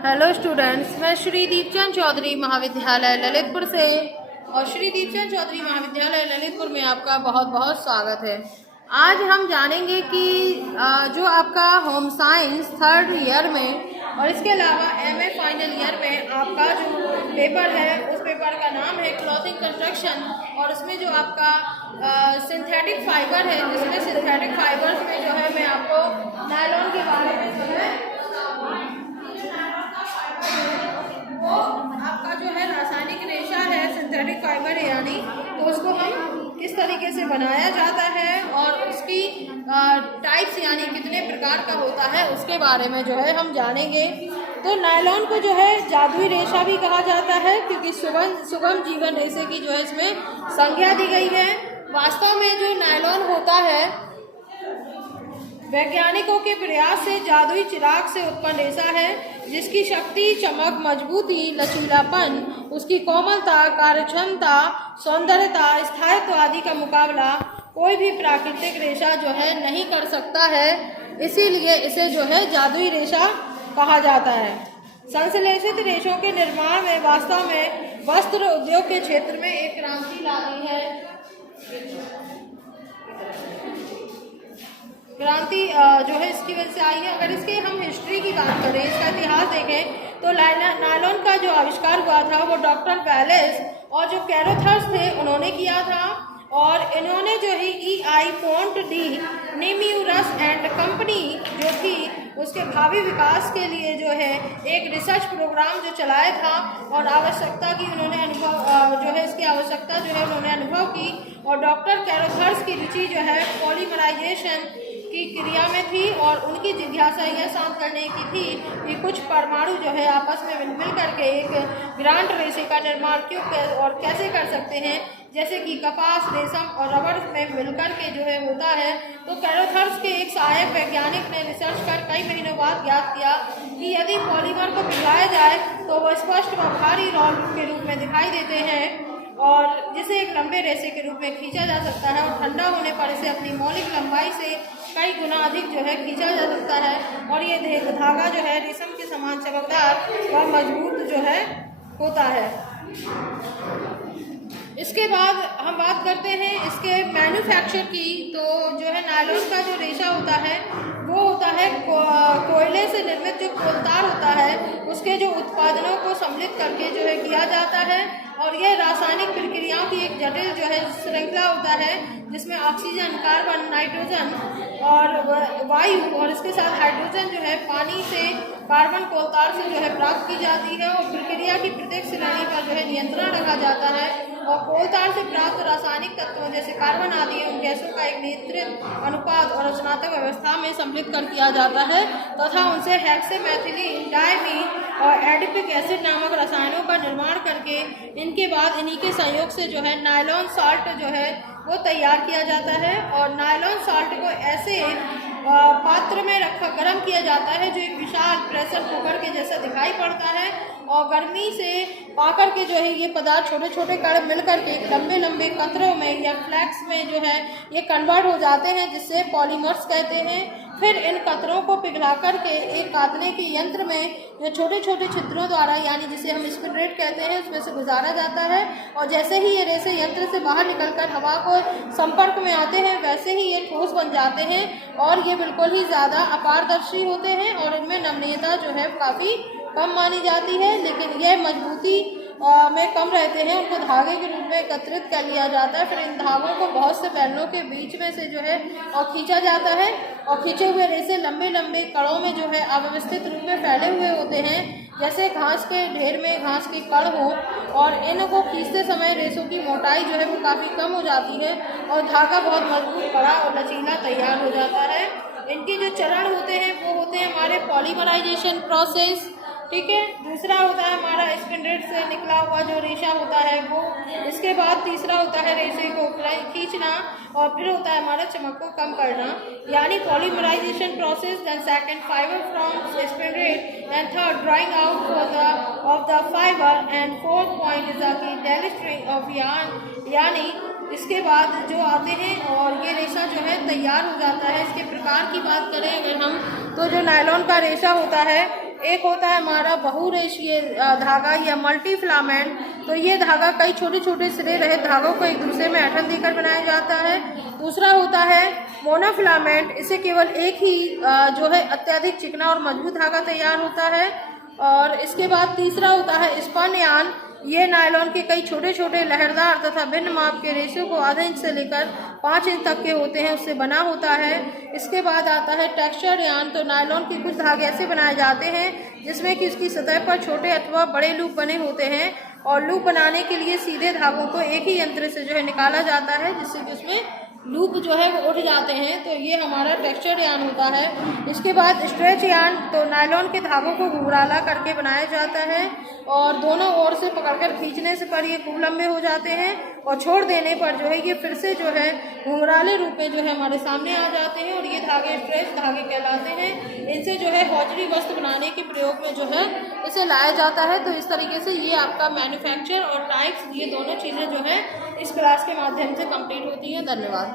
Hello students, मैं श्री दीपचंद चौधरी महाविद्यालय ललितपुर से और श्री दीपचंद चौधरी महाविद्यालय ललितपुर में आपका बहुत बहुत स्वागत है। आज हम जानेंगे कि जो आपका होम साइंस थर्ड ईयर में और इसके अलावा एमए फाइनल ईयर में आपका जो पेपर है उस पेपर का नाम है क्लॉथिंग कंस्ट्रक्शन, और उसमें जो आपका सिंथेटिक फाइबर है, जिसमें सिंथेटिक फाइबर्स में जो है मैं आपको नायलॉन के बारे में जो है वो आपका जो है रासायनिक रेशा है सिंथेटिक फाइबर, यानी तो उसको हम किस तरीके से बनाया जाता है और उसकी टाइप्स यानी कितने प्रकार का होता है उसके बारे में जो है हम जानेंगे। तो नायलॉन को जो है जादुई रेशा भी कहा जाता है, क्योंकि सुगम जीवन रेशे की जो है इसमें संज्ञा दी गई है। वास्तव में जो नायलॉन होता है वैज्ञानिकों के प्रयास से जादुई चिराग से उत्पन्न रेशा है, जिसकी शक्ति, चमक, मजबूती, लचीलापन, उसकी कोमलता, कार्यक्षमता, सौंदर्यता, स्थायित्व आदि का मुकाबला कोई भी प्राकृतिक रेशा जो है नहीं कर सकता है। इसीलिए इसे जो है जादुई रेशा कहा जाता है। संश्लेषित रेशों के निर्माण में वास्तव में वस्त्र उद्योग के क्षेत्र में एक क्रांति ला दी है। क्रांति जो है इसकी वजह से आई है। अगर इसके हम हिस्ट्री की बात करें, इसका इतिहास देखें, तो नायलॉन का जो आविष्कार हुआ था वो डॉक्टर वैलेस और जो कैरोथर्स थे उन्होंने किया था, और इन्होंने जो है E.I. Pont de Nemours and company जो थी उसके भावी विकास के लिए जो है एक रिसर्च प्रोग्राम जो चलाया था, और आवश्यकता की उन्होंने अनुभव जो है इसकी आवश्यकता जो है उन्होंने अनुभव की, और डॉक्टर कैरोथर्स की रुचि जो है पॉलीमराइजेशन की क्रिया में थी, और उनकी जिज्ञासा यह शांत करने की थी कि कुछ परमाणु जो है आपस में मिल करके एक ग्रांट रेशे का निर्माण क्यों और कैसे कर सकते हैं, जैसे कि कपास, रेशम और रबर में मिलकर के जो है होता है। तो कैरोथर्स के एक सहायक वैज्ञानिक ने रिसर्च कर कई महीनों बाद ज्ञात किया कि यदि पॉलीमर को पिघलाया जाए तो वो स्पष्ट व भारी रॉड के रूप में दिखाई देते हैं, और जिसे एक लंबे रेशे के रूप में खींचा जा सकता है, और ठंडा होने पर इसे अपनी मौलिक लंबाई से कई गुना अधिक जो है खींचा जा सकता है, और ये धागा जो है रेशम के समान चमकदार व मजबूत जो है होता है। इसके बाद हम बात करते हैं इसके मैन्युफैक्चर की। तो जो है नायलॉन का जो रेशा होता है वो होता है कोयले से निर्मित जो कोलतार होता है उसके जो उत्पादनों को सम्मिलित करके जो है किया जाता है, और यह रासायनिक प्रक्रियाओं की एक जटिल जो है श्रृंखला होता है, जिसमें ऑक्सीजन, कार्बन, नाइट्रोजन और वायु और इसके साथ हाइड्रोजन जो है पानी से कार्बन कोलतार से जो है प्राप्त की जाती है, और प्रक्रिया की प्रत्येक श्रेणी पर जो है नियंत्रण रखा जाता है, और कोलतार से प्राप्त रासायनिक तत्वों जैसे कार्बन आदि उन गैसों का एक नियंत्रित अनुपात और रचनात्मक व्यवस्था में सम्मिलित कर दिया जाता है, तथा उनसे हेक्सेमेथिलीन, डायमीन और एडिपिक एसिड नामक रसायनों का निर्माण करके इनके बाद इन्हीं के संयोग से जो है नायलॉन साल्ट जो है वो तैयार किया जाता है। और नायलॉन साल्ट को ऐसे पात्र में गर्म किया जाता है जो एक विशाल प्रेशर कुकर के जैसा दिखाई पड़ता है, और गर्मी से पाकर के जो है ये पदार्थ छोटे छोटे कण मिलकर के लंबे लंबे कतरों में या फ्लैक्स में जो है ये कन्वर्ट हो जाते हैं, जिससे पॉलीमर्स कहते हैं। फिर इन कतरों को पिघला करके एक काटने के यंत्र में जो छोटे छोटे छिद्रों द्वारा, यानी जिसे हम स्पिनरेट कहते हैं, उसमें से गुजारा जाता है, और जैसे ही ये रेशे यंत्र से बाहर निकलकर हवा को संपर्क में आते हैं वैसे ही ये ठोस बन जाते हैं, और ये बिल्कुल ही ज़्यादा अपारदर्शी होते हैं, और इनमें नमनीयता जो है काफ़ी कम मानी जाती है, लेकिन यह मजबूती में कम रहते हैं। उनको धागे के रूप में एकत्रित कर लिया जाता है, फिर इन धागों को बहुत से बैलों के बीच में से जो है और खींचा जाता है, और खींचे हुए रेशे लंबे लंबे कणों में जो है अव्यवस्थित रूप में फैले हुए होते हैं, जैसे घास के ढेर में घास के कण हो, और इनको खींचते समय रेशों की मोटाई जो है वो काफ़ी कम हो जाती है, और धागा बहुत मजबूत, बड़ा और लचीला तैयार हो जाता है। इनके जो चरण होते हैं वो होते हैं हमारे पॉलीमराइजेशन प्रोसेस, ठीक है। दूसरा होता है हमारा स्पिनरेट से निकला हुआ जो रेशा होता है वो। इसके बाद तीसरा होता है रेशे को खींचना, और फिर होता है हमारा चमक को कम करना, यानी polymerization process. Then second, fibre from spinneret, and third, drawing out of the fibre, and fourth point is the delustring of yarn, यानी इसके बाद जो आते हैं और ये रेशा जो है तैयार हो जाता है। इसके प्रकार की बात करें अगर हम, तो जो नायलॉन का रेशा होता है एक होता है हमारा बहुरेशीय धागा या मल्टी फिलामेंट। तो ये धागा कई छोटे छोटे सिरे रहित धागों को एक दूसरे में ऐंठन देकर बनाया जाता है। दूसरा होता है मोनोफिलामेंट, इसे केवल एक ही जो है अत्यधिक चिकना और मजबूत धागा तैयार होता है। और इसके बाद तीसरा होता है स्पन यार्न। ये नायलॉन के कई छोटे छोटे लहरदार तथा भिन्न माप के रेशों को आधे इंच से लेकर 5 इंच तक के होते हैं उससे बना होता है। इसके बाद आता है टेक्सचर यार्न। तो नायलॉन के कुछ धागे ऐसे बनाए जाते हैं जिसमें कि उसकी सतह पर छोटे अथवा बड़े लूप बने होते हैं और लूप बनाने के लिए सीधे धागों को एक ही यंत्र से जो है निकाला जाता है जिससे कि उसमें लूप जो है वो उठ जाते हैं। तो ये हमारा टेक्सचर यार्न होता है। इसके बाद स्ट्रेच यार्न। तो नायलॉन के धागों को घुंघराला करके बनाया जाता है और दोनों ओर से पकड़कर खींचने से पर ये खूब लंबे हो जाते हैं और छोड़ देने पर जो है ये फिर से जो है घुंघराले रूप में जो है हमारे सामने आ जाते हैं और ये धागे स्ट्रेच धागे कहलाते हैं। इनसे जो है हौजरी वस्त्र बनाने के प्रयोग में जो है इसे लाया जाता है। तो इस तरीके से ये आपका मैन्युफैक्चर और टाइप्स, ये दोनों चीज़ें जो है इस क्लास के माध्यम से कंप्लीट होती हैं। धन्यवाद।